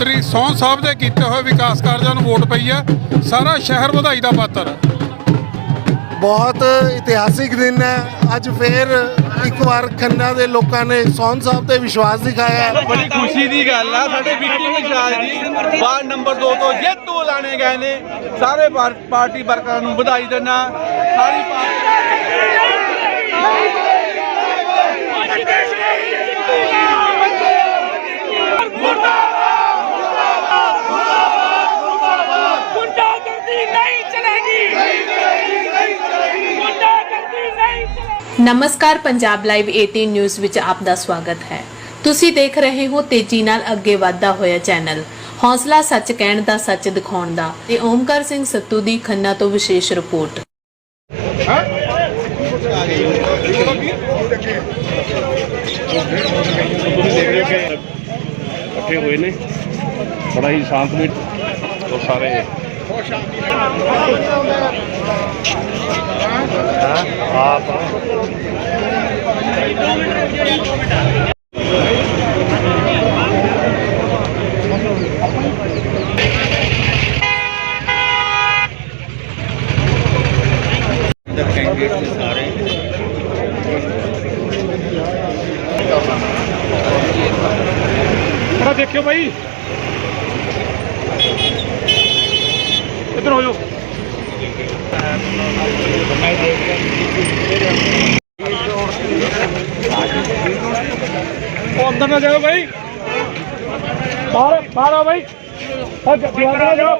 ਮੰਤਰੀ ਸੌਂ ਸਾਹਿਬ ਦੇ ਕੀਤੇ ਹੋਏ ਵਿਕਾਸ ਕਾਰਜਾਂ ਨੂੰ ਵੋਟ ਪਈ ਹੈ। ਸਾਰਾ ਸ਼ਹਿਰ ਵਧਾਈ ਦਾ ਪਾਤਰ ਹੈ। ਬਹੁਤ ਇਤਿਹਾਸਿਕ ਦਿਨ ਹੈ। ਅੱਜ ਫੇਰ ਇੱਕ ਵਾਰ ਖੰਨਾ ਦੇ ਲੋਕਾਂ ਨੇ ਸੌਨ ਸਾਹਿਬ ਤੇ ਵਿਸ਼ਵਾਸ ਦਿਖਾਇਆ ਹੈ। ਬੜੀ ਖੁਸ਼ੀ ਦੀ ਗੱਲ ਆ ਸਾਡੇ ਵਿੱਕੀ ਵਿਸ਼ਾਲ ਜੀ ਵਾਰਡ ਨੰਬਰ 2 ਤੋਂ ਜੇਤੂ ਲਾਣੇ ਗਏ ਨੇ। ਸਾਰੇ ਪਾਰਟੀ ਵਰਕਰਾਂ ਨੂੰ ਵਧਾਈ ਦਿੰਦਾ ਸਾਰੀ ਪਾਰਟੀ ਨਮਸਕਾਰ ਪੰਜਾਬ ਲਾਈਵ 18 ਨਿਊਜ਼ ਵਿੱਚ ਆਪ ਦਾ ਸਵਾਗਤ ਹੈ। ਤੁਸੀਂ ਦੇਖ ਰਹੇ ਹੋ ਤੇਜ਼ੀ ਨਾਲ ਅੱਗੇ ਵਧਦਾ ਹੋਇਆ ਚੈਨਲ। ਹੌਸਲਾ ਸੱਚ ਕਹਿਣ ਦਾ ਸੱਚ ਦਿਖਾਉਣ ਦਾ ਤੇ ਓਮਕਾਰ ਸਿੰਘ ਸੱਤੂ ਦੀ ਖੰਨਾ ਤੋਂ ਵਿਸ਼ੇਸ਼ ਰਿਪੋਰਟ। ਇਕੱਠੇ ਹੋਏ ਨੇ। ਬੜਾ ਹੀ ਸ਼ਾਂਤਮਈ ਔਰ ਸਾਰੇ vou ah, ah, ah, vamos ah, ah, ah, ah, ah, ah, ah, ah, ah, ਅੰਦਰ ਨਾ ਜਾਓ ਭਾਈ ਬਾਹਰ ਬਾਹਰ ਆਓ ਭਾਈ ਹਾਂ ਦੀਵਾਰ ਨਾ ਜਾਓ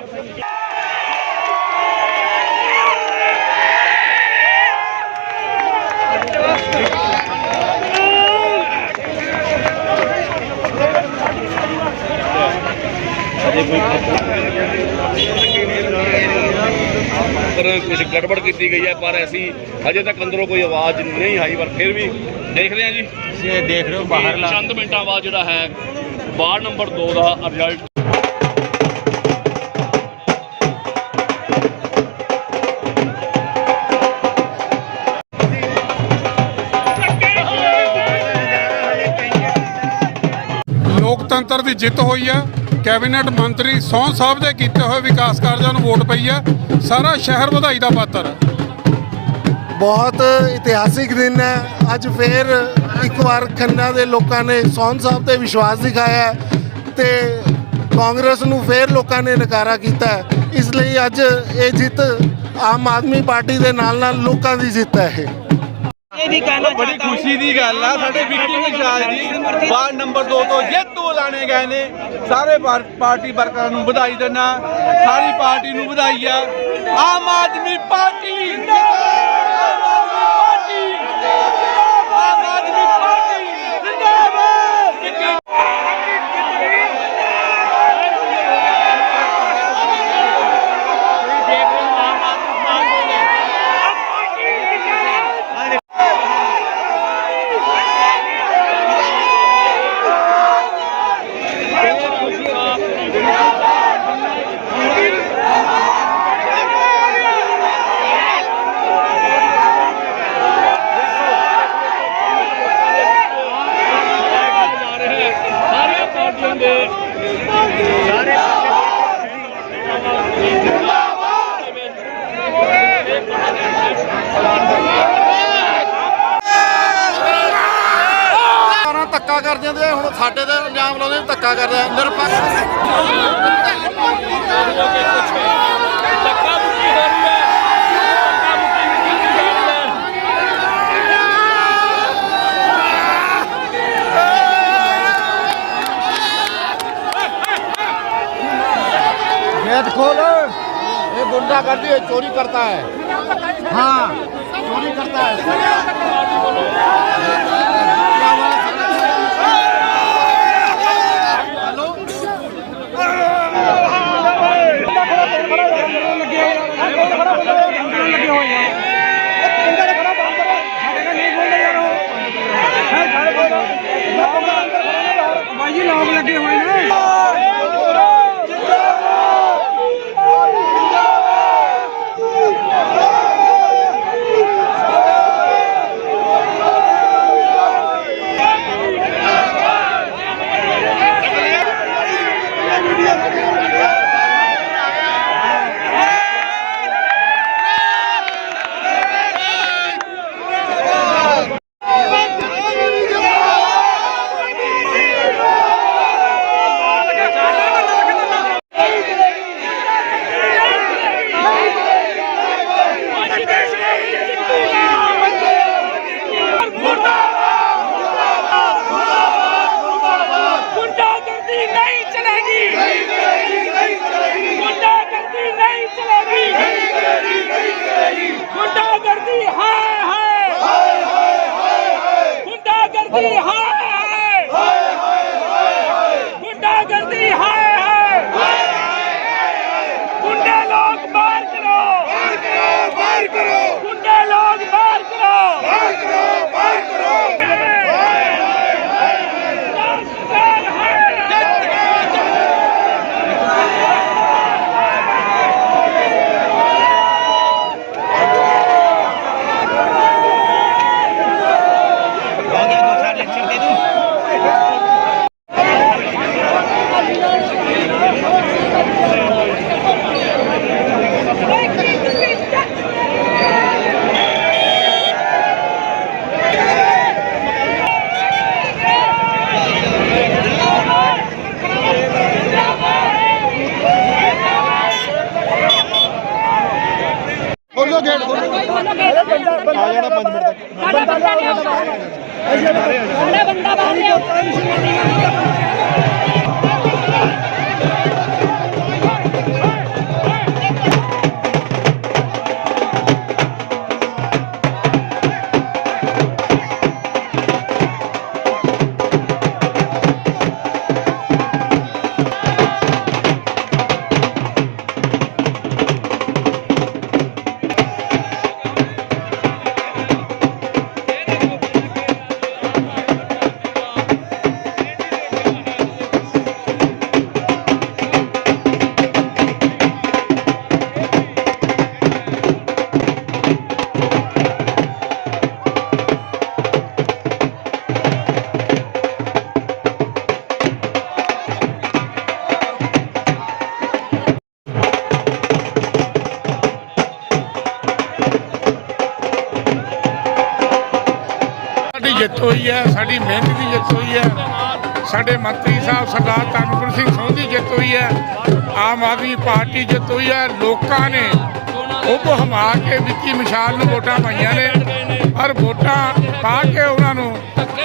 ਪਰ ਕੁਝ ਗੜਬੜ ਕੀਤੀ ਗਈ ਹੈ ਪਰ ਅਸੀਂ ਅਜੇ ਤੱਕ ਅੰਦਰੋਂ ਕੋਈ ਆਵਾਜ਼ ਨਹੀਂ ਆਈ ਪਰ ਫਿਰ ਵੀ ਦੇਖਦੇ ਹਾਂ ਜੀ। ਇਹ ਦੇਖ ਰਹੇ ਹੋ ਬਾਹਰਲਾ। ਚੰਦ ਮਿੰਟਾਂ ਬਾਅਦ ਜਿਹੜਾ ਹੈ ਵਾਰਡ ਨੰਬਰ 2 ਦਾ ਰਿਜ਼ਲਟ ਲੋਕਤੰਤਰ ਦੀ ਜਿੱਤ ਹੋਈ ਹੈ। ਕੈਬਨਿਟ ਮੰਤਰੀ ਸੌਂ ਸਾਹਿਬ ਦੇ ਕੀਤੇ ਹੋਏ ਵਿਕਾਸ ਕਾਰਜਾਂ ਨੂੰ ਵੋਟ ਪਈ ਹੈ। ਸਾਰਾ ਸ਼ਹਿਰ ਵਧਾਈ ਦਾ ਪਾਤਰ ਹੈ। ਬਹੁਤ ਇਤਿਹਾਸਿਕ ਦਿਨ ਹੈ। ਅੱਜ ਫੇਰ ਇੱਕ ਵਾਰ ਖੰਨਾ ਦੇ ਲੋਕਾਂ ਨੇ ਸੌਨ ਸਾਹਿਬ ਤੇ ਵਿਸ਼ਵਾਸ ਦਿਖਾਇਆ ਤੇ ਕਾਂਗਰਸ ਨੂੰ ਫੇਰ ਲੋਕਾਂ ਨੇ ਨਕਾਰਾ ਕੀਤਾ। ਇਸ ਲਈ ਅੱਜ ਇਹ ਜਿੱਤ ਆਮ ਆਦਮੀ ਪਾਰਟੀ ਦੇ ਨਾਲ ਨਾਲ ਲੋਕਾਂ ਦੀ ਜਿੱਤ ਹੈ ਇਹ। ਬੜੀ ਖੁਸ਼ੀ ਦੀ ਗੱਲ ਆ ਸਾਡੇ ਵਿੱਕੀ ਵਿਸ਼ਾਲ ਜੀ ਵਾਰਡ ਨੰਬਰ 2 ਤੋਂ ਜੇਤੂ ਲਾਣੇ ਗਏ ਨੇ। ਸਾਰੇ ਪਾਰਟੀ ਵਰਕਰਾਂ ਨੂੰ ਵਧਾਈ ਦਿੰਦਾ ਸਾਰੀ ਪਾਰਟੀ ਨੂੰ ਵਧਾਈ ਆ। ਆਮ ਆਦਮੀ ਪਾਰਟੀ ਆਮ ਸਰਕਾਰਾਂ ਧੱਕਾ ਕਰਦੀਆਂ ਤੇ ਹੁਣ ਸਾਡੇ ਤੇ ਇਲਜ਼ਾਮ ਲਾਉਂਦੇ ਨੇ ਧੱਕਾ ਕਰਦੇ ਆ ਨਿਰਪੱਖ गेट खोलो ये गुंडा कर दिए चोरी करता है हाँ चोरी करता है প্রবলেমটি হয় না। ਬੰਦਾ ਲਿਆਓ। ਸਾਡਾ ਬੰਦਾ ਬਾਹਰ ਲਿਆਓ। ਜਿੱਤ ਹੋਈ ਹੈ, ਸਾਡੀ ਮਿਹਨਤ ਦੀ ਜਿੱਤ ਹੋਈ ਹੈ। ਸਾਡੇ ਮੰਤਰੀ ਸਾਹਿਬ ਸਰਦਾਰ ਤਨਪੁਰ ਸਿੰਘ ਸੋਢੀ ਦੀ ਜਿੱਤ ਹੋਈ ਹੈ। ਆਮ ਆਦਮੀ ਪਾਰਟੀ ਜਿੱਤ ਹੋਈ ਹੈ, ਲੋਕਾਂ ਨੇ ਉਹ ਹਮਾ ਕੇ ਵਿੱਕੀ ਮਿਸਾਲ ਨੂੰ ਵੋਟਾਂ ਪਾਈਆਂ ਨੇ। ਔਰ ਵੋਟਾਂ ਪਾ ਕੇ ਉਹਨਾਂ ਨੂੰ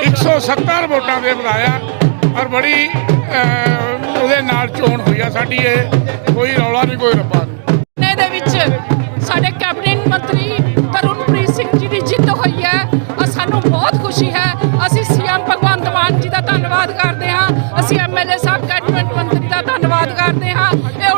170 ਵੋਟਾਂ ਦੇ ਬੁਲਾਇਆ ਔਰ ਬੜੀ ਉਹਦੇ ਨਾਲ ਚੋਣ ਹੋਈ ਆ ਸਾਡੀ ਇਹ। ਕੋਈ ਰੌਲਾ ਨਹੀਂ, ਕੋਈ ਰੱਬਾ ਨਹੀਂ। ਦੇ ਵਿੱਚ ਸਾਡੇ ਕੈਬਨਿਟ ਮੰਤਰੀ ਤਰੁਣਪ੍ਰੀਤ ਖੁਸ਼ੀ ਹੈ। ਅਸੀਂ ਸੀਐਮ ਭਗਵੰਤ ਮਾਨ ਜੀ ਦਾ ਧੰਨਵਾਦ ਕਰਦੇ ਹਾਂ। ਅਸੀਂ ਐਮਐਲਏ ਸਾਹਿਬ ਕੈਬਨਿਟ ਮੰਤਰੀ ਦਾ ਧੰਨਵਾਦ ਕਰਦੇ ਹਾਂ। ਇਹ